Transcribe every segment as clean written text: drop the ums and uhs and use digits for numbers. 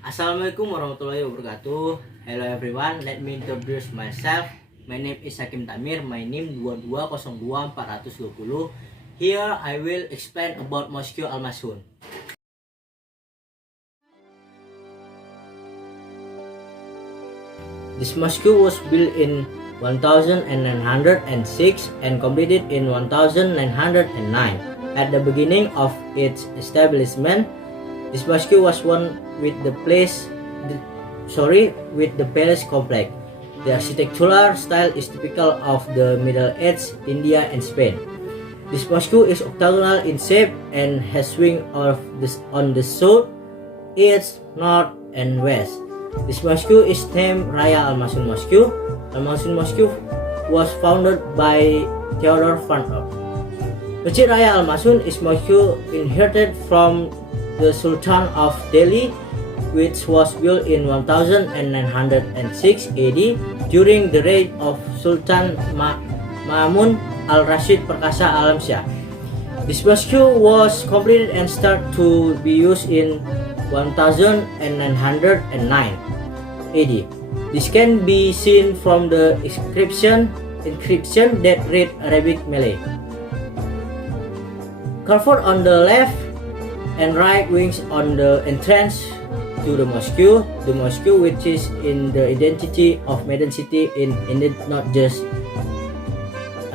Assalamualaikum warahmatullahi wabarakatuh. Hello everyone, let me introduce myself. My name is Hakim Tamir. My name 2202420. Here I will explain about Mosque Al-Masun. This mosque was built in 1906 and completed in 1909. At the beginning of its establishment, this mosque was one with the palace complex. The architectural style is typical of the Middle Ages, India and Spain. This mosque is octagonal in shape and has wings on the south, east, north, and west. This mosque is named Raya Al-Masun Mosque. Al-Masun Mosque was founded by Theodore van Eck. Masjid Raya Al-Masun is mosque inherited from the Sultan of Delhi, which was built in 1906 AD during the reign of Sultan Ma'mun al-Rashid Perkasa Alam Shah. This mosque was completed and started to be used in 1909 AD. This can be seen from the inscription that read Arabic Malay. Carved on the left and right wings on the entrance to the mosque, which is in the identity of Medan City in India, not just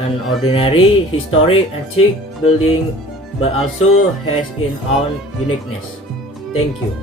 an ordinary historic antique building, but also has its own uniqueness. Thank you.